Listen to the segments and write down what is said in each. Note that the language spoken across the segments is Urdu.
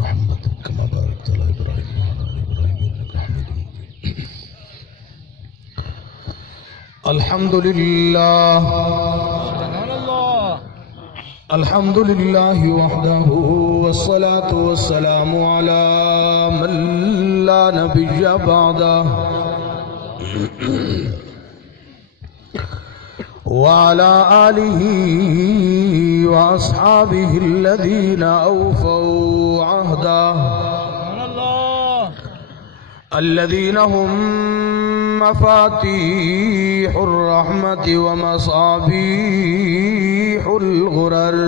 محمد كما باركت على إبراهيم وعلى آل إبراهيم إنك حميد مجيد. الحمد لله الحمد لله وحده والصلاة والسلام على من لا نبي بعده وعلى آله وأصحابه الذين أوفوا عهده الذين هم مفاتيح الرحمة ومصابيح الغرر.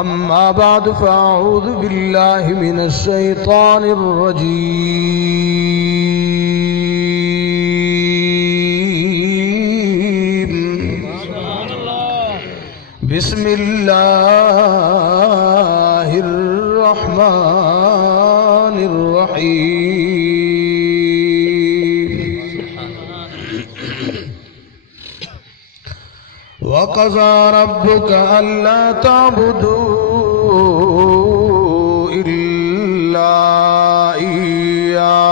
أما بعد فأعوذ بالله من الشيطان الرجيم. بسم الله الرحمن الرحيم. وقضى ربك ألا تعبدوا إلا إياه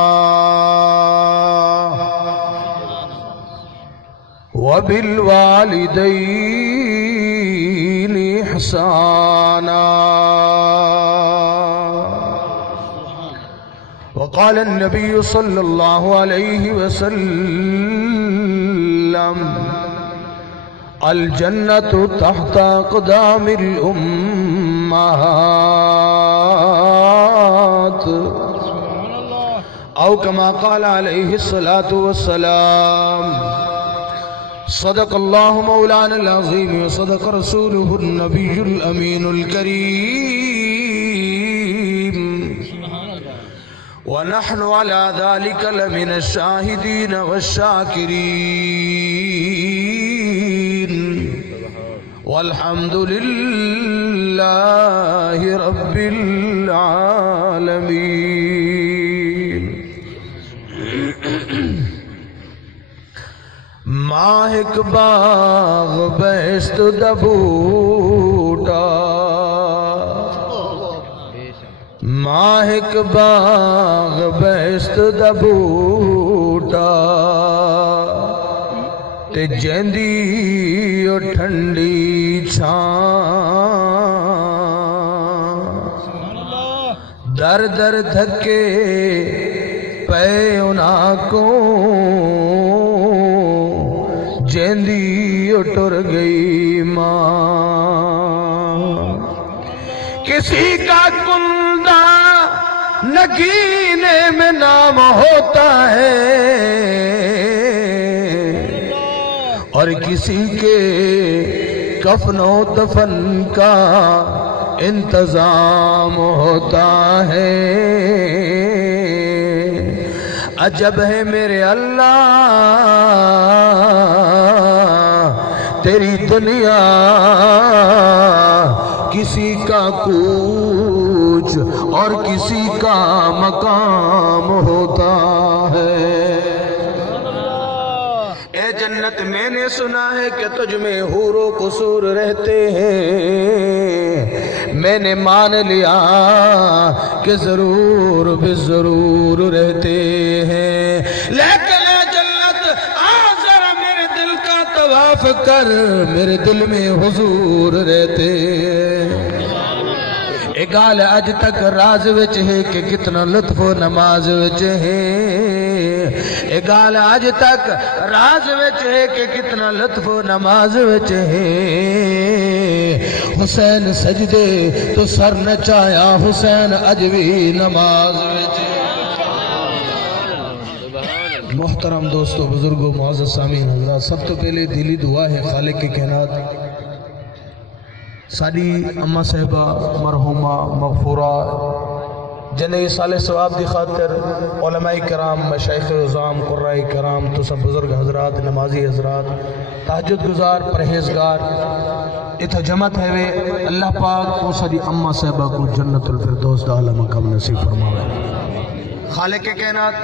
وبالوالدين إحسانا. وقال النبي صلى الله عليه وسلم الجنة تحت أقدام الأمهات أو كما قال عليه الصلاة والسلام. صدق الله مولانا العظيم وصدق رسوله النبي الأمين الكريم ونحن على ذلك لمن الشاهدين والشاكرين والحمد لله رب العالمين. ماہک باغ بیست دبوٹا ماہک باغ بیست دبوٹا تے جیندی او ٹھنڈی چھان در در دھکے پے انہاں کو جیندی اٹر گئی ماں. کسی کا کندہ نگینے میں نام ہوتا ہے اور کسی کے کفن و دفن کا انتظام ہوتا ہے. عجب ہے میرے اللہ تیری دنیا کسی کا کوچ اور کسی کا مقام ہوتا ہے. اے جنت میں نے سنا ہے کہ تجھ میں حور و قصور رہتے ہیں. میں نے مان لیا کہ ضرور بے ضرور رہتے ہیں. لیکن اے جنت آ ذرا میرے دل کا طواف کر میرے دل میں حضور رہتے ہیں. گال اج تک راز وچ ہے کہ کتنا لطف و نماز وچ ہے. گال اج تک راز وچ ہے کہ کتنا لطف و نماز وچ ہے. حسین سجدے تو سر نچایا حسین اج بھی نماز وچ. محترم دوستو بزرگو معزز سامعین حضرات، سب تو پہلے دلی دعا ہے خالق کے کائنات ساری اماں صاحبہ مرحومہ مغفورہ جنہیں صالح ثواب دی خاطر علماء کرام مشایخ عظام قرآن کرام تو سب بزرگ حضرات نمازی حضرات تہجد گزار پرہیزگار اتھا جمعت ہے وے. اللہ پاک وہ ساری اماں صاحبہ کو جنت الفردوس دا اعلی مقام نصیب فرماوے. خالق کے کائنات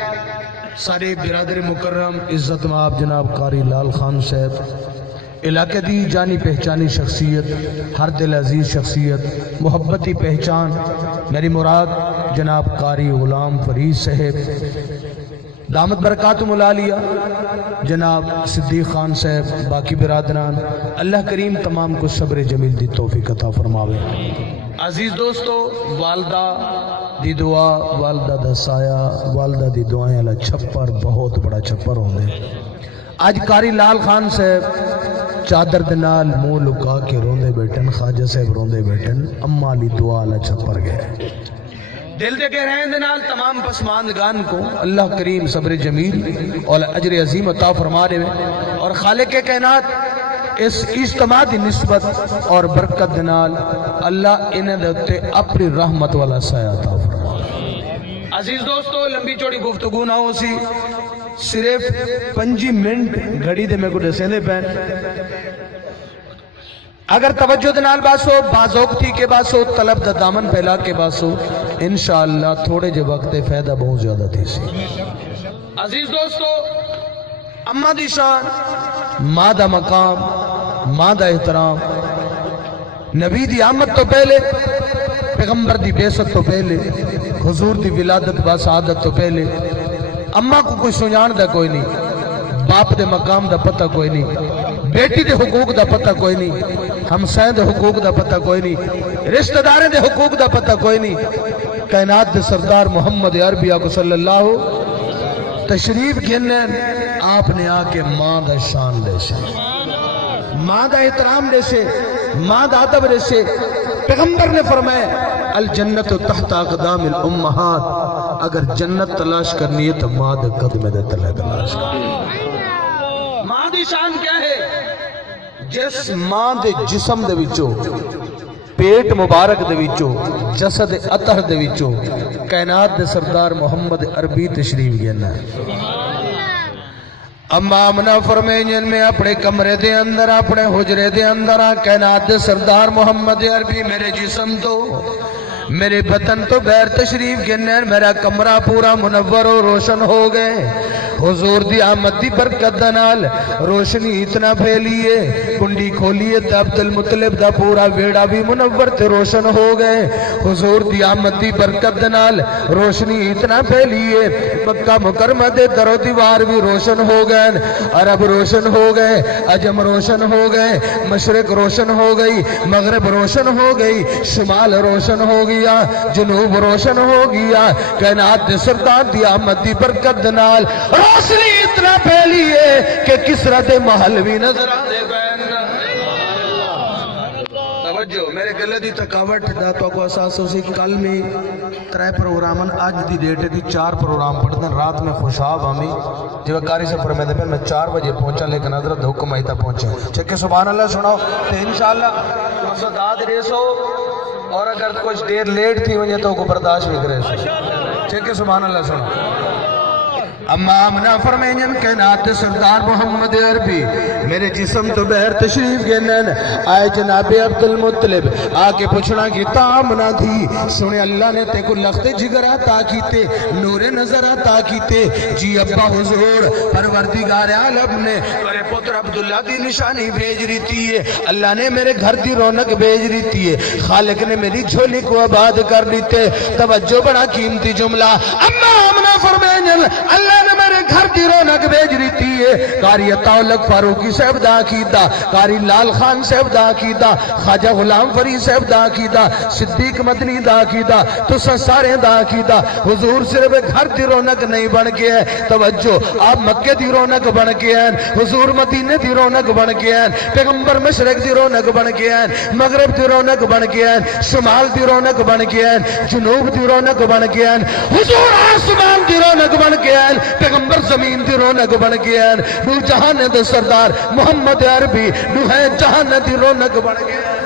سارے برادر مکرم عزت مآب جناب قاری لال خان صاحب علاقے دی جانی پہچانی شخصیت، ہر دل عزیز شخصیت، محبتی پہچان، میری مراد جناب قاری غلام فرید صاحب دامت برکاتہم العالیہ، جناب صدیق خان صاحب، باقی برادران، اللہ کریم تمام کو صبر جمیل دی توفیق عطا فرماوے۔ عزیز دوستو، والدہ دی دعا، والدہ دا سایہ، والدہ دی دعائیں اللہ چھپر، بہت بڑا چھپر ہوندے۔ آج قاری لال خان صاحب چادر دنال منہ لکا کے روندے بیٹھن، خواجہ صاحب روندے بیٹھن، اماں لی دعا اللہ چھپر گئے۔ دل دے گہرائیں دنال تمام پسماندگان کو اللہ کریم صبر جمیل اور اجر عظیم عطا فرما دے، اور خالق کائنات اس اجتماع دی نسبت اور برکت دنال اللہ انہیں دے اپنی رحمت والا سایہ عطا فرما دے۔ عزیز دوستو، لمبی چوڑی گفتگو نہ ہو سی، صرف 5 منٹ گھڑی دے میں کو دسیں دے پین، اگر توجہ دنال باسو، بازوقتی کے باسو، طلب دا دامن پھیلا کے باسو، انشاءاللہ تھوڑے جو وقت فائدہ بہت زیادہ تھی سی۔ عزیز دوستو، اماں دی شان، ماں دا مقام، ماں دا احترام، نبی دی آمد تو پہلے، پیغمبر دی بیست تو پہلے، حضور دی ولادت با سعادت تو پہلے، اماں کو کوئی سنجان دا کوئی نہیں، باپ دے مقام دا پتہ کوئی نہیں، بیٹی دے حقوق دا پتہ کوئی نہیں، ہمسائیں دے حقوق دا پتہ کوئی نہیں، رشتہ داریں دے حقوق دا پتہ کوئی نہیں۔ کائنات دے سردار محمد عربی کو صلی اللہ تشریف گنن، آپ نے آکے ماں دا شان دے سے، ماں دا احترام دے سے، ماں دا ادب دے سے۔ پیغمبر نے فرمایا الجنت تحت اقدام الامہات، اگر جنت تلاش کرنی ہے تو ماں دے قدم دے تلے تلاش کرنی۔ ماں دی شان کیا ہے؟ جس ماں دے جسم دے وچوں، پیٹ مبارک دے وچوں، جسد اطہر دے وچوں کائنات دے سردار محمد عربی تشریف گیا ہے۔ اماں آمنہ فرمائیں جن میں اپنے کمرے دے اندر، اپنے حجرے دے اندر، کائنات دے سردار محمد عربی میرے جسم تو، میرے بطن تو بیر تشریف گنے، میرا کمرہ پورا منور و روشن ہو گئے۔ حضور دی آمد دی برکت دنال روشنی اتنا پھیلیے، کنڈی کھولیے تے عبدالمطلب دا پورا ویڑا بھی منور تے روشن ہو گئے۔ حضور دی آمد دی برکت دنال روشنی اتنا پھیلیے، مکہ مکرمہ دے در و دیوار بھی روشن ہو گئے، عرب روشن ہو گئے، عجم روشن ہو گئے، مشرق روشن ہو گئی، مغرب روشن ہو گئی، شمال روشن ہو گیا، جنوب روشن ہو گیا۔ کائنات دے سردار دی آمد دی برکت دنال روشنی اتنا پھیلی ہے کہ کسرا دے محل بھی نظر آنے بین۔ توجہ، میرے گلے دی تکاوٹ داتوں کو اساس اسی کل میں 3 پروگرامن، آج دی ڈیٹ دی 4 پروگرام پڑھتے، رات میں خوشاب ہمیں جو کاری سے فرمائے دے پہ میں 4 بجے پہنچا، لیکن حضرت حکم آئی تا پہنچے چکے سبحان اللہ سناؤ تو انشاءاللہ صداد ریسو، اور اگر کچھ دیر لیٹ تھی وجہ تو کو برداشت بھی کرے سو چکے سبحان اللہ سناؤ۔ اما آمنہ فرمائیں کائنات سردار محمد عربی میرے جسم تو بہر تشریف گنن، آئے جناب عبدالمطلب آکے پوچھنا کی تا آمنہ تھی، سنے اللہ نے تے کو لخت جگر عطا کیتے، نور نظر عطا کیتے، جی ابا حضور پروردگار عالم نے میرے پتر عبداللہ دی نشانی بھیج رہی ہے، اللہ نے میرے گھر دی رونق بھیج رہی ہے، خالق نے میری جھولی کو آباد کر دیتے۔ توجہ بڑا قیمتی جملہ، اما آمنہ فرمائیں اللہ نے میرے گھر دی رونق بھیج رہی ہے۔ قاری عطاءاللہ فاروقی صاحب دا عقیدہ، قاری لال خان صاحب دا عقیدہ، خواجہ غلام فرید صاحب دا عقیدہ، صدیق مدنی دا عقیدہ، تو سارے دا عقیدہ حضور صرف گھر دی رونق نہیں بن کے ہے، توجہ آپ مکہ دی رونق بن کے ہیں، حضور مدینے دی رونق بن کے ہیں، پیغمبر مشرق دی رونق بن کے ہیں، مغرب دی رونق بن کے ہیں، شمال دی رونق بن کے ہیں، جنوب دی رونق بن کے ہیں، حضور آسمان دی رونق بن کے ہیں، پیغمبر زمین دی رونق بن کے ہیں، نو جہان دے سردار محمد عربی نو ہے جہان دی رونق بن کے ہیں۔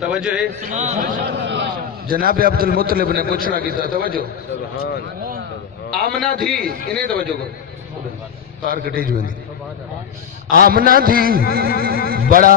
توجہ ہے جناب عبدالمطلب نے پوچھنا کی تھا، توجہ آمنہ تھی انہیں توجہ کو کار کٹی جو آمنہ تھی، بڑا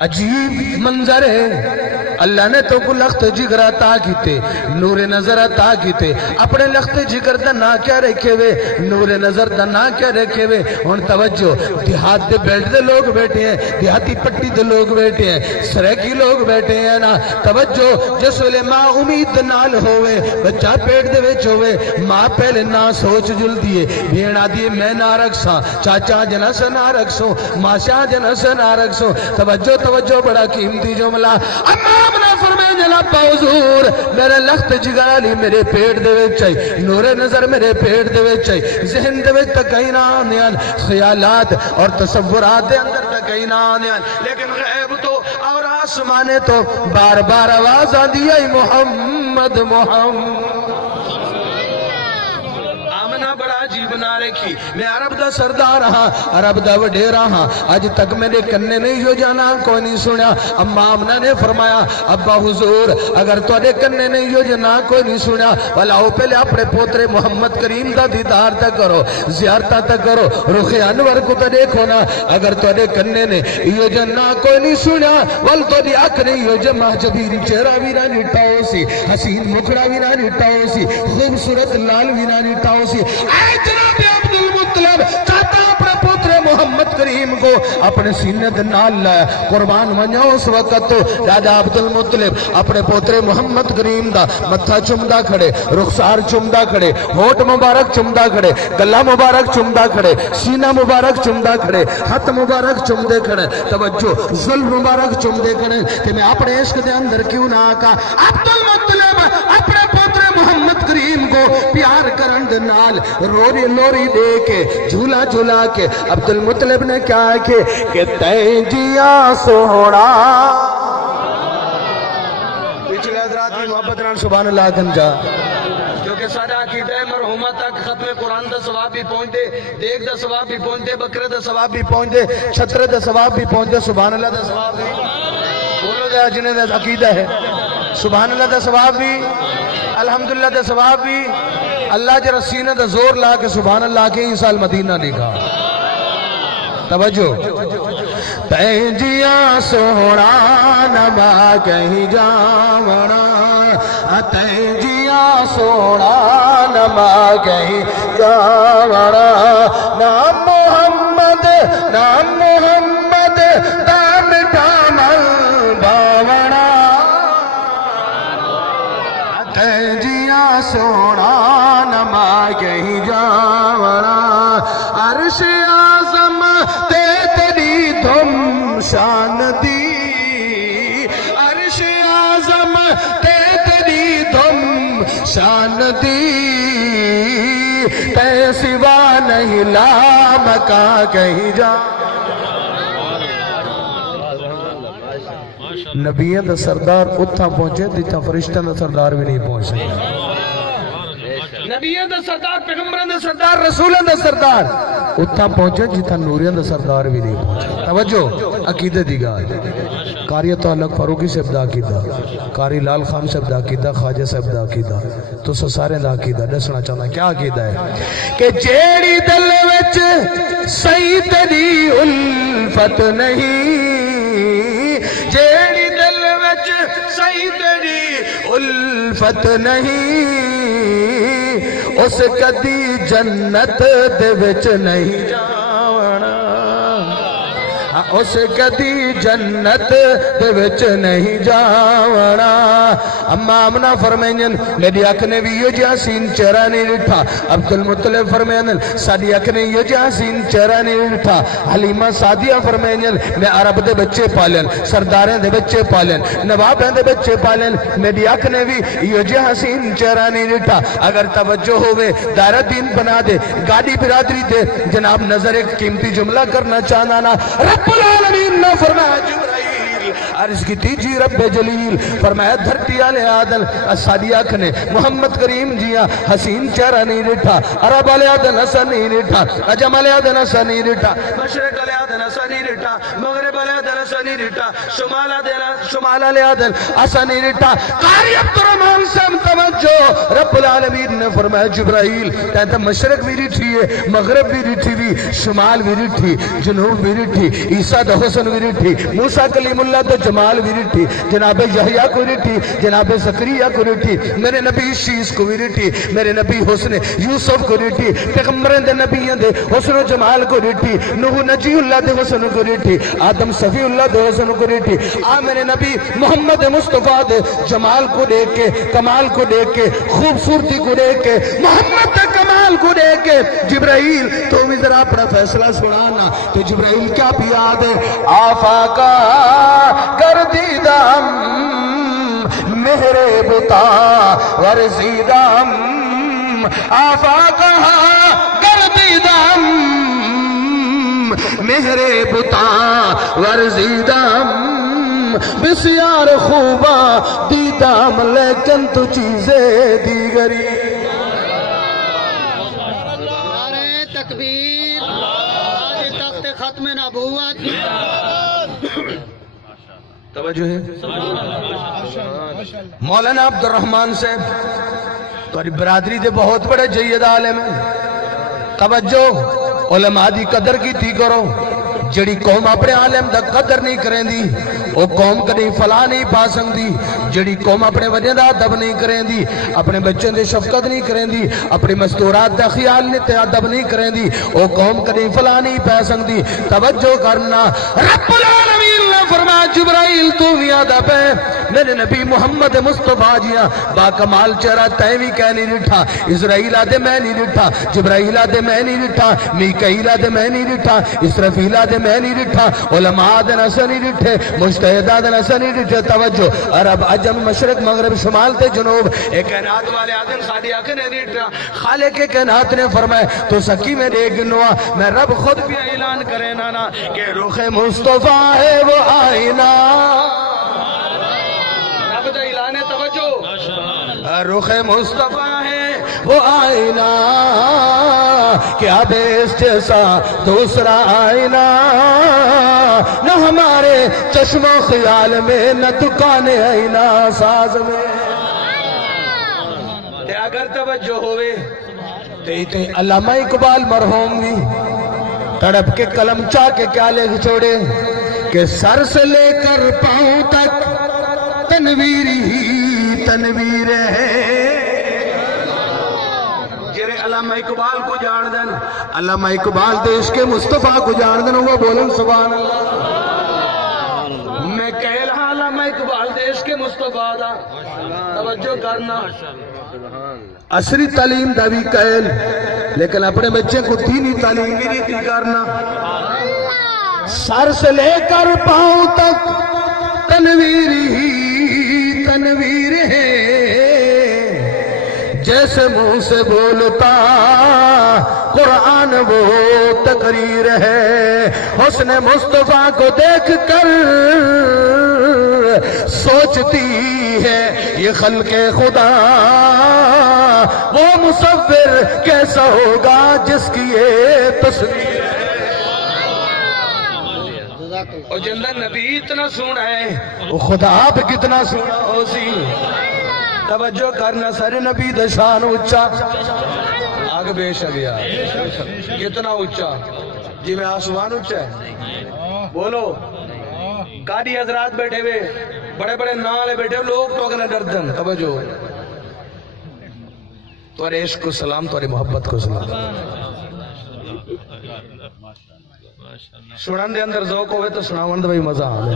عجیب منظر ہے، اللہ نے تو کو لخت جگر عطا کیتے نور نظر عطا کیتے اپنے لخت جگر دا نا کیا رکھے وے نور نظر دا نا کیا رکھے وے ان توجہ دیہات دے بیلٹ دے لوگ بیٹھے ہیں دیہاتی پٹی دے لوگ بیٹھے ہیں سریکی لوگ بیٹھے ہیں نا توجہ جس ویلے ماں امید نال ہوئے بچہ پیٹ دے وچ ہوئے ماں پہلے نہ سوچ جل دیئے بھیڑا دیئے میں نہ رکھساں چاچا جنس نہ رکھسوں ماشا جنس نہ رکھسوں توجہ بڑا قیمتی جملہ امام نے فرمائے جناب حضور میرے لخت جگر علی میرے پیٹ دے وچ چاہی نور نظر میرے پیٹ دے وچ چاہی ذہن دے وچ تکئی نہ آنیان خیالات اور تصورات دے اندر تکئی نہ آنیان لیکن غیب تو اور آسمانے تو بار بار آواز آ دیا محمد بڑا عجیب نہ رکھی میں عرب دا سردار ہاں عرب دا وڈیرا ہاں آج تک میں نے کنے نہیں جو جانا کوئی نہیں سنیا اما آمنہ نے فرمایا ابا حضور اگر تو نے کنے نہیں جو جانا کوئی نہیں سنیا والاو پہلے اپنے پوترے محمد کریم دا دیدار تا کرو زیارتا تا کرو رخ انور کو تا دیکھو نا اگر تو نے کنے نے یہ جانا کوئی نہیں سنیا وال تو دی اکنے یہ جمع جبیر چہرہ بھی نہ نٹاؤ سی حسین مکڑا بھی نہ نٹاؤ سی خوبصورت لال بھی نہ نٹاؤ سی اے جناب عبد المطلب چاہتا اپنے پوتر محمد کریم کو اپنے سینے دے نال لائے قربان منجاؤ اس وقت تو دادا عبد المطلب اپنے پوتر محمد کریم دا متھا چمدہ کھڑے رخسار چمدہ کھڑے ہوٹ مبارک چمدہ کھڑے گلہ مبارک چمدہ کھڑے سینہ مبارک چمدہ کھڑے ہاتھ مبارک چمدے کھڑے توجہ ظلم مبارک چمدے کھڑے کہ میں اپنے عشق دے اندر کیوں نہ آکا عبد المطلب اپنے پوتر محمد کریم کو پیار کرند نال روری لوری دے کے جھولا جھولا کے عبد المطلب نے کیا کہ تیجیا سوڑا پچھلے حضرات کی محبت ران سبحان اللہ گنجا کیونکہ سارا عقیدہ ہے مرحومہ تک ختم قرآن دا ثواب بھی پہنچ دے دیکھ دا ثواب بھی پہنچ دے بکرے دا ثواب بھی پہنچ دے چھترے دا ثواب بھی پہنچ دے سبحان اللہ دا ثواب بھی بولو دے جنہیں دا عقیدہ ہے سبحان اللہ دا ثواب بھی الحمدللہ دا ثواب بھی اللہ جرہ سینہ دا زور لا کے سبحان اللہ کے سال مدینہ لکھا توجہ تیجیاں سوڑا نبا کہیں جامنا تیجیاں سوڑا نبا کہیں جامنا نام محمد دام ٹامل باونا تیجیاں سوڑا نبا کہیں جامنا عرش آزم تیتری دھم شان دی عرش آزم تیتری دھم شان دی تے سوا نہیں لامکا کہیں جا نبیوں دا سردار اتھا پہنچے جتھا فرشتہ دا سردار بھی نہیں پہنچ سکتا نبیوں دا سردار پیغمبروں دا سردار رسولوں دا سردار اتھا پہنچے جتھا نوریوں دا سردار بھی نہیں پہنچے توجہ عقیدہ دی گاہ قاری تعلق فاروقی سے ابدا عقیدہ قاری لال خان سے ابدا عقیدہ خواجہ سے ابدا عقیدہ تو سارے دا عقیدہ دسنا چاہنا کیا عقیدہ ہے کہ جیڑی دل وچ سید دی الفت نہیں جیڑی دل وچ سید دی الفت نہیں اس کدی جنت دے وچ نہیں جاونا اس کدی جنت دے وچ نہیں جاونا اما آمنہ فرمائیں میری اکھ نے بھی یہ جاسین چہرہ نہیں رٹھا عبد المطلب فرمائیں سادی اکھ نے یہ جاسین چہرہ نہیں رٹھا حلیمہ سادیہ فرمائیں میں عرب دے بچے پالن سرداریں دے بچے پالن نوابیں دے بچے پالن میری اکھ نے بھی یہ جاسین چہرہ نہیں رٹھا اگر توجہ ہوئے دائرہ دین بنا دے گاڑی برادری دے جناب نظر ایک قیمتی جملہ کرنا چاہنا نا رب العالمین نے فرمایا جبرائیل عرض کی تیجی رب جلیل فرمایا دھرتی آلے آدل سادی آنکھ نے محمد کریم جیاں حسین چہرہ نہیں رٹھا عرب آلے آدل نسا نہیں رٹھا عجم آلے آدل نسا نہیں رٹھا مشرق آلے آدل نسا نہیں رٹھا مغرب لے دن اسا نہیں رٹا شمالہ لے دن اسا نہیں رٹا قاری عبدالرحمن سے توجہ رب العالمین نے فرمایا جبرائیل کہتا مشرق بھی رٹھی ہے مغرب بھی رٹھی بھی شمال بھی رٹھی جنوب بھی رٹھی عیسیٰ دا حسن بھی رٹھی موسیٰ کلیم اللہ دا جمال بھی رٹھی جناب یحییٰ کو رٹھی جناب زکریا کو رٹھی میرے نبی شیس کو بھی رٹھی میرے نبی حسن یوسف کو رٹھی پیغمبرین دے نبیین دے حسن و جمال کو رٹھی نوح نجی اللہ دے حسن کو رٹھی آدم صفی اللہ دے حسن کو رٹھی میرے نبی محمد مصطفیٰ دے جمال کو دیکھ کے کمال کو دیکھ کے خوبصورتی کو دیکھ کے محمد دے کمال کو دیکھ کے جبرائیل تو بھی ذرا اپنا فیصلہ سنانا تو جبرائیل کیا پیاد ہے آفاقہ کر دیدم مہرے بتا ورزیدم آفاقہ کر دیدم مہرے بتا ورزیدم بسیار خوبا دیدم لیکن تو چیزیں دیگری نعرہ تکبیر تخت ختم نبوت توجہ ہے مولانا عبدالرحمن سے توری برادری دے بہت بڑے جید عالم ہیں توجہ علماء دی قدر کی تھی کرو جڑی قوم اپنے عالم دا قدر نہیں کریں دی وہ قوم کدی فلاں نہیں پا سکتی جڑی قوم اپنے وجہ دا ادب نہیں کریں دی اپنے بچوں دے شفقت نہیں کریں دی اپنے مستورات دا خیال نہیں ادب نہیں کریں دی وہ قوم کدی فلاں نہیں پا سکتی توجہ کرنا رب العالمین نے فرمایا جبرائیل تو بھی ادب ہے میرے نبی محمد مصطفیٰ جیاں با کمال چہرہ تیوی کہہ نہیں رٹھا اسرائیل آدھے میں نہیں رٹھا جبرائیل آدھے میں نہیں رٹھا میکائیل آدھے میں نہیں رٹھا اسرافیل آدھے میں نہیں رٹھا علماء آدھے نسا نہیں رٹھے مجتہد آدھے نسا نہیں رٹھے توجہ عرب عجم مشرق مغرب شمال تے جنوب ایک کائنات والے آدھے خالی آکے نہیں رٹھا خالق کے کائنات نے فرمائے تو سکی میں دیکھ نوا میں رب خود بھی اعلان کرے نانا کہ رخ مصطفیٰ ہے وہ آئینہ رخ مصطفیٰ ہے وہ آئینہ کیا بے اس جیسا دوسرا آئینہ نہ ہمارے چشم و خیال میں نہ دکان آئینہ ساز میں اگر توجہ ہوئے تو علامہ اقبال مرحوم بھی تڑپ کے قلم چاہ کے کیا لے چھوڑے کہ سر سے لے کر پاؤں تک تنویر ہی تنویر ہے جرے علامہ اقبال کو جان دن علامہ اقبال دیش کے مصطفیٰ کو جان دن وہ بولن سبحان اللہ میں کہہ رہا علامہ اقبال دیش کے مصطفیٰ دا توجہ کرنا عصری تعلیم دا بھی کہل لیکن اپنے بچے کو دینی تعلیم بھی نہیں کرنا سر سے لے کر پاؤں تک تنویر ہی تنویر ہے جیسے منہ سے بولتا قرآن وہ تقریر ہے حسن مصطفیٰ کو دیکھ کر سوچتی ہے یہ خلق خدا وہ مصور کیسا ہوگا جس کی یہ تصویر اور جندہ نبی اتنا سونا ہے وہ خدا آپ کتنا سونا ہو سی توجہ کرنا سارے نبی دشان اچھا آگ بے شبیہ کتنا اچھا جی میں آسمان اچھا ہے بولو گاڑی حضرات بیٹھے ہوئے بڑے بڑے نالے بیٹھے ہوئے لوگ تو اگنے دردن توجہ تمہارے عشق کو سلام تمہاری محبت کو سلام سنان دے اندر ذوق ہوئے تو سناون دے بھائی مزہ آئے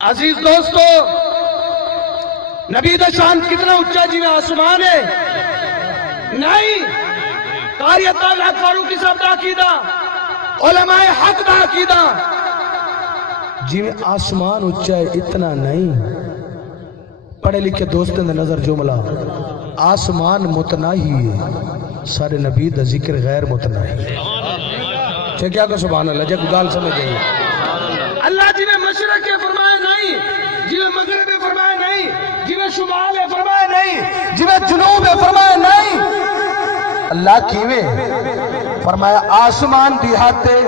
عزیز دوستو نبی دا شان کتنا اچھا جی میں آسمان ہے نہیں قاریت اللہ فاروقی صاحب دا عقیدہ علماء حق دا عقیدہ جی میں آسمان اچھا ہے اتنا نہیں پڑھے لکھے دوستوں نے نظر جملہ آسمان متناہی ہے سارے نبی دا ذکر غیر متناہی ہے کیا کہ سبحان اللہ جب گال سمجھ گئی اللہ جی نے مشرق ہے فرمایا نہیں جی میں مغرب ہے فرمایا نہیں جی میں شمال ہے فرمایا نہیں جی میں جنوب ہے فرمایا نہیں اللہ کیویں فرمایا آسمان بھی ہاتھے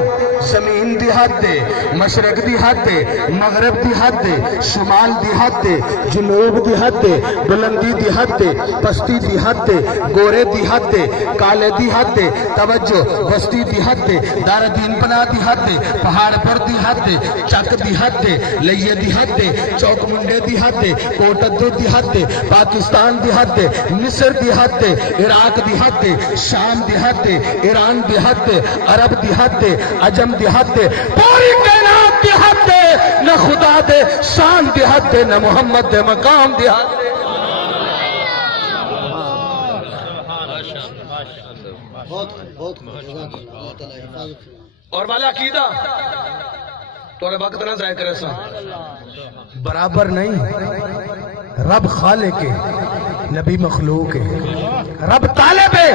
زمین زمین دی حد دے، مشرق دی حد دے، مغرب دی حد دے، شمال دی حد دے، جنوب دی حد دے، بلندی دی حد دے، پستی دی حد دے، گورے دی حد دے، کالے دی حد دے، توجہ بستی دی حد دے، دار دین پناہ دی حد دے، پہاڑ پر دی حد دے، چک دی حد دے، لئیے دی حد دے، چوک منڈے دی حد دے، کوٹدو دی حد دے، پاکستان دی حد دے، مصر دی حد دے، عراق دی حد دے، شام دی حد دے، ایران دی حد دے، عرب دی حد دے، عجم دی حد دے، پوری کائنات دی حد دے، نہ خدا دے شان دی حد دے، نہ محمد دے مقام دی حد دے۔ اور والا عقیدہ تورے وقت نہ ضائع کرے سا برابر نہیں، رب خالق ہے، نبی مخلوق ہے، رب طالب ہے،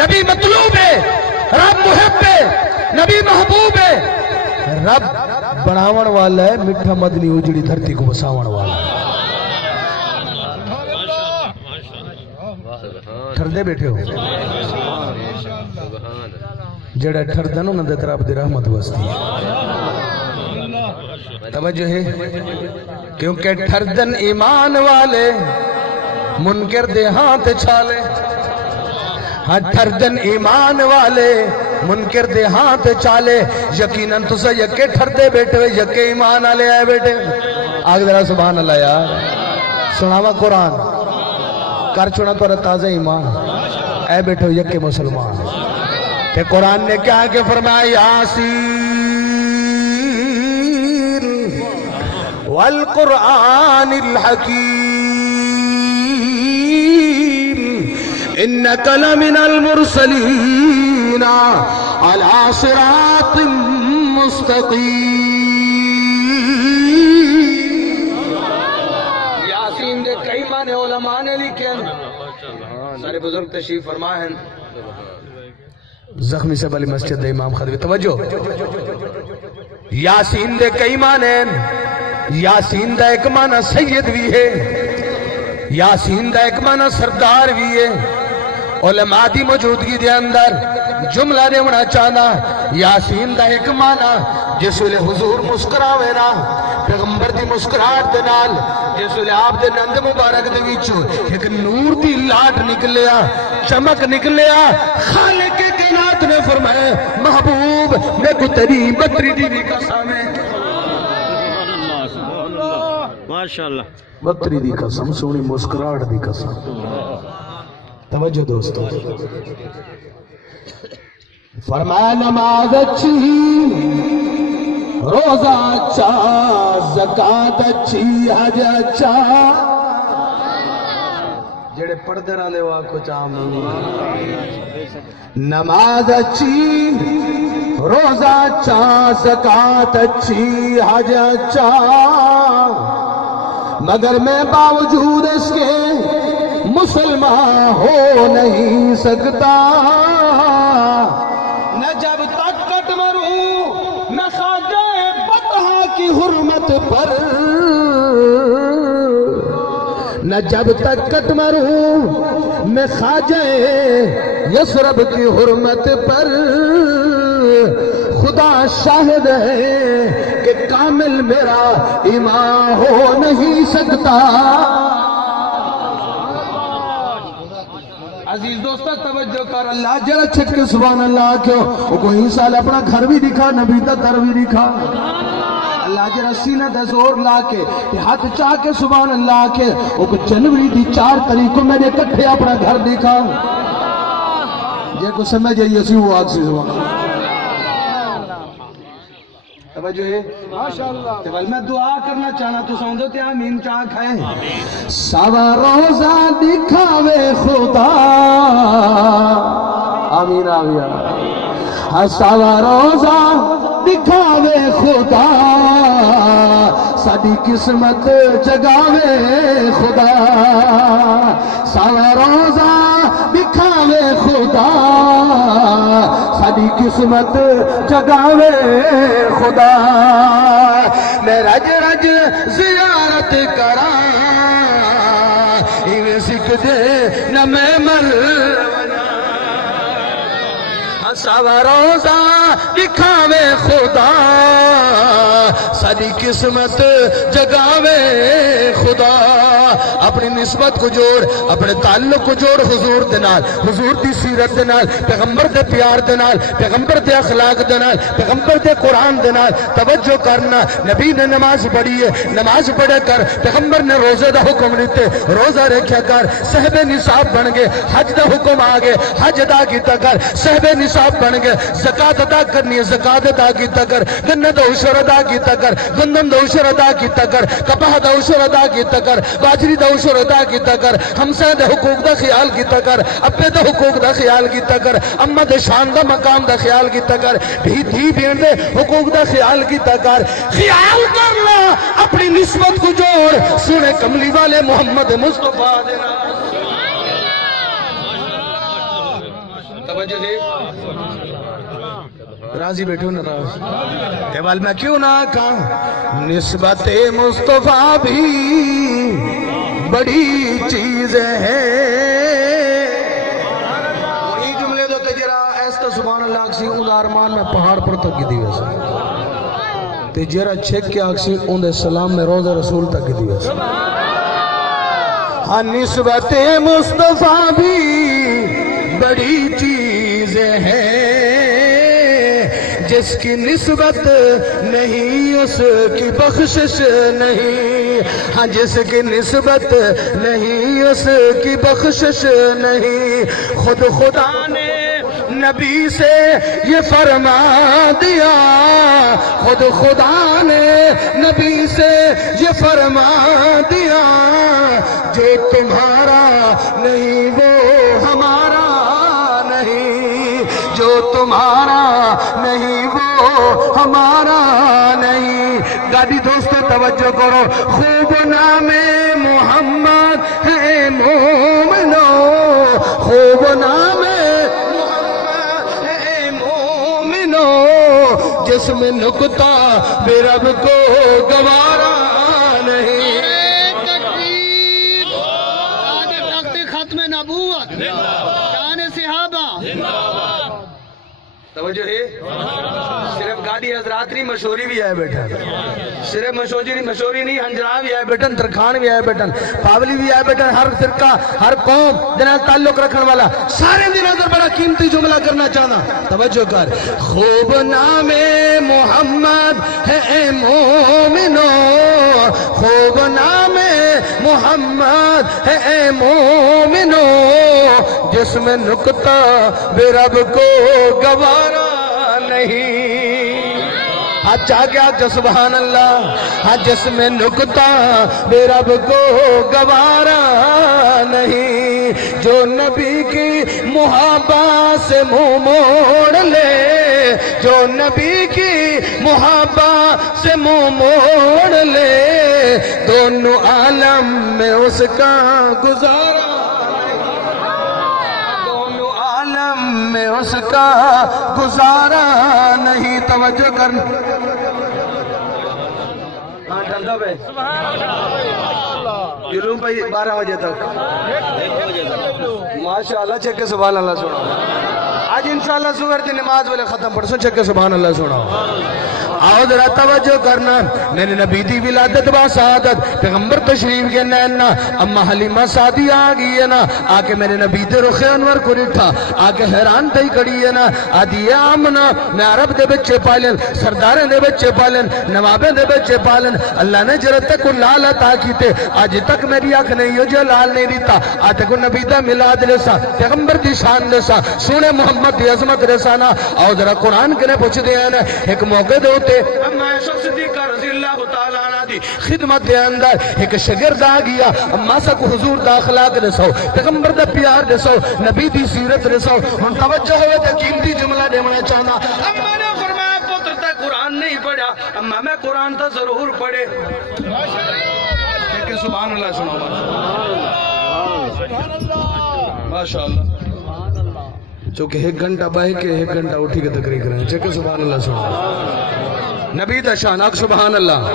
نبی مطلوب ہے، رب محب ہے، نبی محبوب ہے، رب بناون والا ہے، مٹھا مدنی اجڑی دھرتی کو بساون والا ہے۔ ٹھردے بیٹھے ہو جڑا ٹھردن انہوں نے طرف دی رحمت وستی ہے، توجہ ہے، کیونکہ ٹھردن ایمان والے منکر دے ہاتھ چھالے، ہاں ٹھردن ایمان والے منکر دے ہاتھ چالے، یقیناً تسا یکے ٹھردے بیٹھے ہوئے یکے ایمان آلے آئے بیٹھے، آگے ذرا سبحان اللہ یار، سناوا قرآن کر چھوڑا تو تازہ ایمان اے بیٹھے ہوئے یکے مسلمان، کہ قرآن نے کیا کہ فرمایا یاسین والقرآن الحکیم انک لمن المرسلین علی صراط مستقیم۔ یاسین دے کئی معنی علماء نے لکھے، سارے بزرگ تشریف فرمائے ہیں، زخمی سے بلی مسجد دے امام خدوی، توجہ، یاسین دے کئی معنی، یاسین دا ایک معنی سید بھی ہے، یاسین دا ایک معنی سردار بھی ہے، علماء دی موجودگی دے اندر جملہ دے منا چاہنا، یاسین دا ایک معنی جس ویلے حضور مسکراوے نا پیغمبر دی مسکراہٹ دے نال، جس ویلے آپ دے نند مبارک دے وچوں ایک نور دی لاٹ نکلیا، چمک نکلیا، خالق کے کائنات نے فرمایا محبوب میں کو تیری بطری دی بھی قسم ہے، ماشاءاللہ بطری دی قسم، سونی مسکراہٹ دی قسم۔ توجہ دوستو، فرمایا نماز اچھی، روزہ اچھا، زکاة اچھی، حج اچھا، جڑے پردے والے واکو چاہم، نماز اچھی، روزہ اچھا، زکاة اچھی، حج اچھا، مگر میں باوجود اس کے مسلمان ہو نہیں سکتا، نہ جب تک کٹ مروں نہ خواجہ بطحہ کی حرمت پر، نہ جب تک کٹ مروں میں خواجہ یسرب کی حرمت پر، خدا شاہد ہے کہ کامل میرا ایمان ہو نہیں سکتا۔ عزیز دوستہ توجہ کر، اللہ جڑا چھٹ کے سبحان اللہ کیوں، وہ کوئی سال اپنا گھر بھی دکھا، نبی دا در بھی دکھا، اللہ جڑا سینہ دا زور لا کے ہاتھ چاہ کے سبحان اللہ کے، وہ کو جنوری دی 4 طریقوں میں نے کٹھے اپنا گھر دکھا، جے کو سمجھ جائیے اسی وہ آگ سے زبان توجہ ہے، ماشاءاللہ، میں دعا کرنا چاہنا تو سوندو تے آمین چاہ کھائیں، سوا روزہ دکھاوے خدا، آمین آمین، سوا روزہ دکھاوے خدا، ساڈی قسمت جگاوے خدا، سوا روزہ دکھاوے خدا، ساڈی قسمت جگاوے خدا، میں رج رج زیارت کراں، ایویں سکھ دے نہ میں مر سوا روزہ دکھاوے خدا ساری قسمت جگاوے خدا اپنی نسبت کو جوڑ اپنے تعلق کو جوڑ حضور دے نال حضور دی سیرت دے نال پیغمبر دے پیار دے نال پیغمبر دے اخلاق دے نال پیغمبر دے قرآن دے نال توجہ کرنا نبی نے نماز پڑھی ہے نماز پڑھے کر پیغمبر نے روزے دا حکم دیتے روزہ رکھیا کر صاحب نصاب بن گئے حج دا حکم آگے حج ادا کیتا کر صاحب نصاب بن گئے زکاة ادا کرنی ہے زکاة ادا کیتا کر گنے دا عشر ادا کیتا کر گندم دا عشر ادا کیتا کر کپاہ دا عشر ادا کیتا کر باجری دا عشر ادا کیتا کر ہمسائے دے حقوق دا خیال کیتا کر ابے دے حقوق دا خیال کیتا کر اماں دے شان دا مقام دا خیال کیتا کر دھی بھین دے حقوق دا خیال کیتا کر خیال کرنا اپنی نسبت کو جوڑ سنے کملی والے محمد مصطفیٰ دینا توجہ دے راضی بیٹھو نا تیوال میں کیوں نہ کہا نسبت مصطفیٰ بھی بڑی چیز ہے وہی جملے دو تجرہ ایستا سبحان اللہ اکسی اون آرمان میں پہاڑ پر تک کی دیوے سے تجرہ چھک کے اکسی اون سلام میں روز رسول تک کی دیوے سے نسبت مصطفیٰ بھی بڑی چیز ہے جس کی نسبت نہیں اس کی بخشش نہیں ہاں جس کی نسبت نہیں اس کی بخشش نہیں خود خدا نے نبی سے یہ فرما دیا خود خدا نے نبی سے یہ فرما دیا جو تمہارا نہیں وہ ہمارا نہیں جو تمہارا نہیں وہ ہمارا نہیں گاڑی دوستو توجہ کرو خوب نام محمد ہے مومنو خوب نام محمد ہے مومنو جس میں نکتہ بے رب کو گوارا نہیں ختم نبوت شان صحابہ توجہ ہے صرف گاڑی حضرات نہیں مشہوری بھی آئے بیٹھا صرف مشہوری نہیں ہنجرا بھی آئے بیٹھن ترکھان بھی آئے بیٹھن پاولی بھی آئے بیٹھن ہر فرقہ ہر قوم دنال تعلق رکھن والا سارے دن اگر بڑا قیمتی جملہ کرنا چاہنا توجہ کر خوب نام محمد ہے مومنو خوب نام محمد ہے مومنو جس میں نکتہ بے رب کو گوارا نہیں حج آگیا جو سبحان اللہ حج جس میں نکتہ بے رب کو گوارا نہیں جو نبی کی محبت سے منہ موڑ لے جو نبی کی محبت سے منہ موڑ لے دونوں عالم میں اس کا گزارا میں اس کا گزارا نہیں توجہ کرنا جلوم پہ 12 بجے تک ماشاءاللہ چکے سبحان اللہ سنا آج انشاءاللہ صبح کی نماز والے ختم پڑھ سو چکے سبحان اللہ سنا آؤ ذرا توجہ کرنا میرے نبی دی ولادت با سعادت پیغمبر تشریف کے نینا اما حلیمہ سعدی آگئی ہے نا آکے میرے نبی دے رخ انور کو رکھا آکے حیران تھی کڑی ہے نا آدھی آمنا میں عرب دے بچے پالن سرداریں دے بچے پالن نوابیں دے بچے پالن اللہ نے جرت تک کو لال عطا کیتے آج تک میری آنکھ نہیں ہو جو لال نہیں دیتا آتے کو نبی دا ملاد لسا پیغمبر دی شان لسا سونے محمد دی عظمت رسانا آؤ ذرا قرآن کے نے پوچھ دیا ہے ایک موقع دے ہوتے اما عائشہ صدیقہ رضی اللہ تعالیٰ عنہ دی خدمت دے اندر ایک شگرد آ گیا اما سا کو حضور دا اخلاق رسو پیغمبر دا پیار رسو نبی دی سیرت رسو ان توجہ ہوئے تا قیمتی جملہ دے منا چاہنا اما نے فرمایا پتر تا قرآن نہیں پڑھا اما میں قرآن تا ضرور پڑھے کہ سبحان اللہ سنو ماشاءاللہ چونکہ ایک گھنٹہ باہی کے ایک گھنٹہ اٹھی کے تقریر کریں چکے سبحان اللہ سبحان نبی دا شان اک سبحان اللہ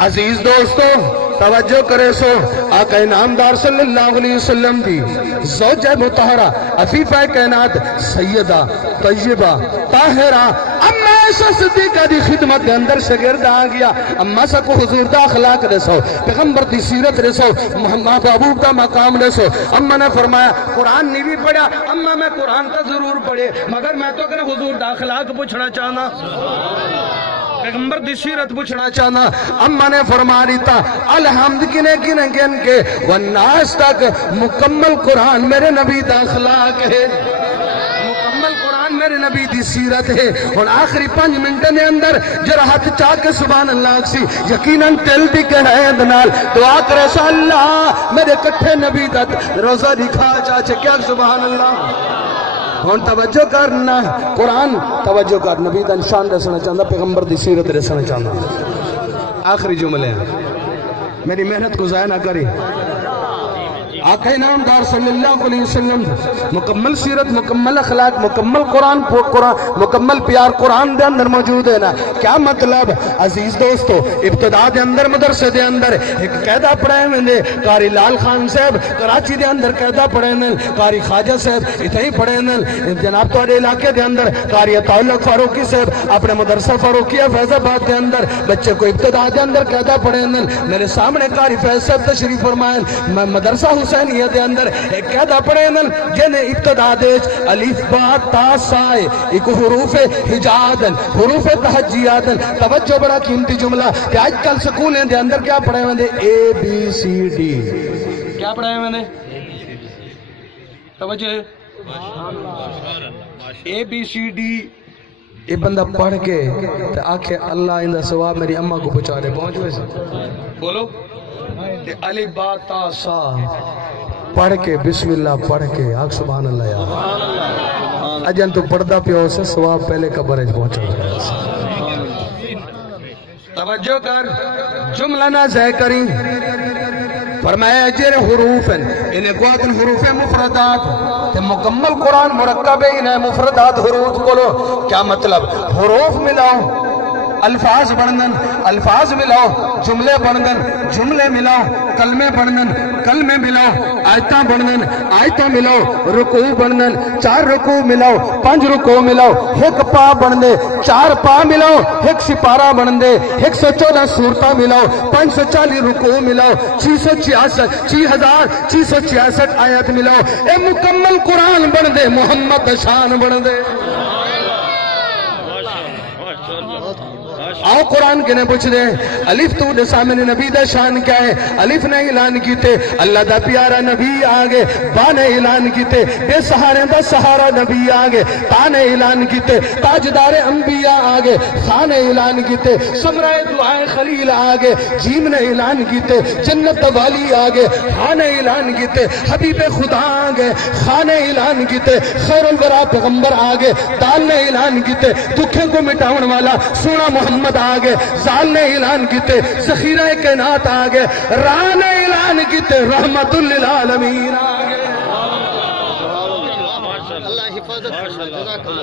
عزیز دوستو توجہ کرے سو آقا انعامدار صلی اللہ علیہ وسلم دی زوجہ مطہرہ عفیفہ کائنات سیدہ طیبہ طاہرہ اما عائشہ صدیقہ دی خدمت دے اندر شگرد آ گیا اما سا کو حضور دا اخلاق رسو پیغمبر دی سیرت رسو محبوب دا مقام رسو اما نے فرمایا قرآن نہیں بھی پڑھا اما میں قرآن کا ضرور پڑھے مگر میں تو کہ حضور دا اخلاق پوچھنا چاہنا پیغمبر دی سیرت پوچھنا چاہنا اما نے فرما دیتا الحمد کنے کنے کن کے والناس تک مکمل قرآن میرے نبی دا اخلاق ہے مکمل قرآن میرے نبی دی سیرت ہے اور آخری 5 منٹ نے اندر جرا ہاتھ چاہ کے سبحان اللہ سی یقیناً دل دی کہے دنال دعا کرے سا اللہ میرے کٹھے نبی دا روزہ دکھا چاچے کیا سبحان اللہ ہون توجہ کرنا قرآن توجہ کر نبی دا نشان رسنا چاہتا پیغمبر دی سیرت رسنا چاہتا آخری جملے ہیں میری محنت کو ضائع نہ کری آقا انعامدار صلی اللہ علیہ وسلم مکمل سیرت مکمل اخلاق مکمل قرآن مکمل پیار قرآن دے اندر موجود ہے نا کیا مطلب عزیز دوستو ابتدا دے اندر مدرسے دے اندر ایک قیدہ پڑھے میں قاری لال خان صاحب کراچی دے اندر قیدہ پڑھے میں قاری خواجہ صاحب اتنی پڑھے میں جناب تو علاقے دے اندر قاری عطاءاللہ فاروقی صاحب اپنے مدرسہ فاروقیہ فیض آباد دے اندر بچے کو ابتدا دے اندر قیدہ پڑھے میں میرے سامنے قاری فیض صاحب تشریف فرمائیں مدرسہ حسینیہ دے اندر ایک قیدہ پڑھے میں جنہیں ابتدا دیج الف با تا سائے ایک حروف حجادن حروف تحجیادن توجہ بڑا قیمتی جملہ کہ آج کل سکولیں دے اندر کیا پڑھے میں دے اے بی سی ڈی کیا پڑھے میں دے توجہ اے بی سی ڈی یہ بندہ پڑھ کے آکھے اللہ اندہ ثواب میری اممہ کو پہنچا دے پہنچ ویسے بولو الف با تا سا پڑھ کے بسم اللہ پڑھ کے آگ سبحان اللہ یا اجن تو پڑھدا پیو سے ثواب پہلے قبر پہنچا دے توجہ کر جملہ نہ زہ کری فرمایا اجر حروف انہیں قواتن حروف مفردات مکمل قرآن مرکب ہے انہیں مفردات حروف کولو کیا مطلب حروف ملاؤ الفاظ بڑھنن الفاظ ملاؤ جملے بڑھنن جملے ملاؤ کلمے بڑھنن کلمے ملاؤ آیتاں بڑھنن آیتاں ملاؤ رکوع بڑھنن 4 رکوع ملاؤ 5 رکوع ملاؤ 1 پا بڑھنے 4 پا ملاؤ 1 سپارہ بڑھنے 114 صورتہ ملاؤ 540 رکوع ملاؤ 6666 آیت ملاؤ اے مکمل قرآن بڑھ دے محمد شان بڑھ دے آؤ قرآن کے نے پوچھ دے الف تو دے سامنے نبی دا شان کیا ہے الف نے اعلان کیتے اللہ دا پیارا نبی آگے با نے اعلان کیتے بے سہارے دا سہارا نبی آگے تا نے اعلان کیتے تاجدار انبیاء آگے سا نے اعلان کیتے سمرائے دعائے خلیل آگے جیم نے اعلان کیتے جنت والی آگے ہاں نے اعلان کیتے حبیب خدا آگے خا نے اعلان کیتے خیر الورا پیغمبر آگے دال نے اعلان کیتے دکھیں کو مٹاؤن والا سونا محمد آگے زال نے اعلان کیتے ذخیرہ کائنات آگے راہ نے اعلان کیتے رحمت للعالمین آگے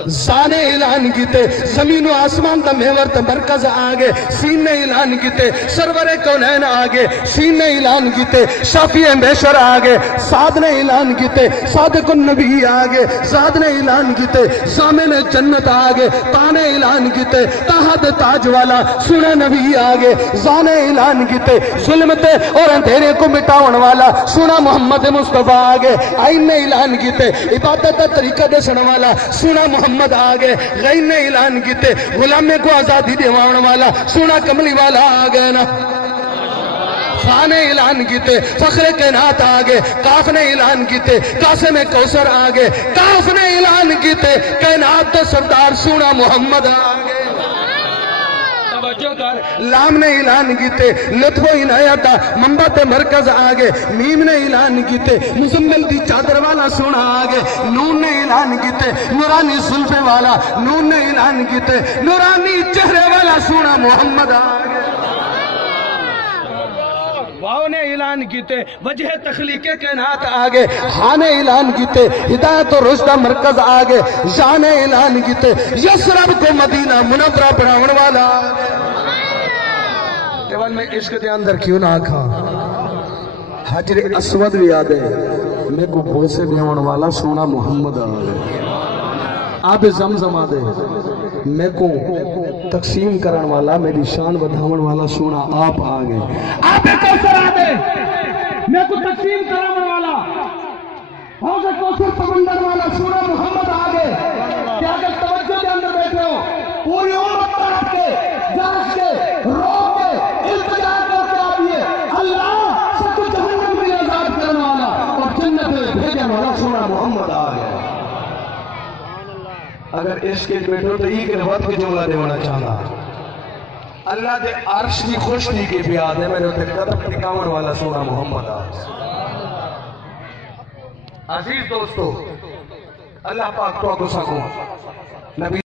زانے اعلان کیتے زمین و آسمان تا محور تا مرکز آگے سین نے اعلان کیتے سرور کونین آگے سین نے اعلان کیتے شافی محشر آگے سعد نے اعلان کیتے صادق النبی آگے زاد نے اعلان کیتے سامن جنت آگے تانے اعلان کیتے تاہد تاج والا سنے نبی آگے زانے اعلان کیتے ظلمت اور اندھیرے کو مٹاؤن والا سنا محمد مصطفیٰ آگے آئین نے اعلان کیتے عبادت طریقہ دے سن والا سنا محمد آگے غین نے اعلان کیتے غلامے کو آزادی دیوان والا سنا کملی والا آگے نا خانے اعلان کیتے فخر کائنات آگے کاف نے اعلان کیتے قاسم کوثر آگے کاف نے اعلان کیتے کائنات تو سردار سنا محمد آگے لام نے اعلان کیتے لطف و عنایت منبت مرکز آگے میم نے اعلان کیتے مزمل دی چادر والا سونا آگے نون نے اعلان کیتے نورانی زلفے والا نون نے اعلان کیتے نورانی چہرے والا سونا محمد آگے واو نے اعلان کیتے وجہ تخلیق کائنات آگے ہاں نے اعلان کیتے ہدایت و رشدہ مرکز آگے جا نے اعلان کیتے یسرب کو مدینہ منورہ بڑھاؤن والا آگے میں عشق دے اندر کیوں نہ کھا حجر اسود بھی یاد ہے میں کو بوسے دیون والا سونا محمد آگے آب زمزم آدے میں کو تقسیم کرن والا میری شان بدھاون والا سونا آپ آگے آب کوثر آدے میں کو تقسیم کرن والا حوض کوثر سمندر والا سونا محمد آگے کہ اگر توجہ کے اندر بیٹھے ہو پوری امت پر کے جانچ کے رو کے التجا کر کے آئیے اللہ سب کو جہنم میں آزاد کرنے والا اور جنت میں بھیجنے والا سونا محمد آگے اگر اس کے بیٹھو تو یہ کہ وقت کی جملہ دیونا چاہتا اللہ دے عرش کی خوش تھی کہ بیاد ہے میں نے تے قدم ٹکاون والا سونا محمد آگے عزیز دوستو اللہ پاک تو سکو نبی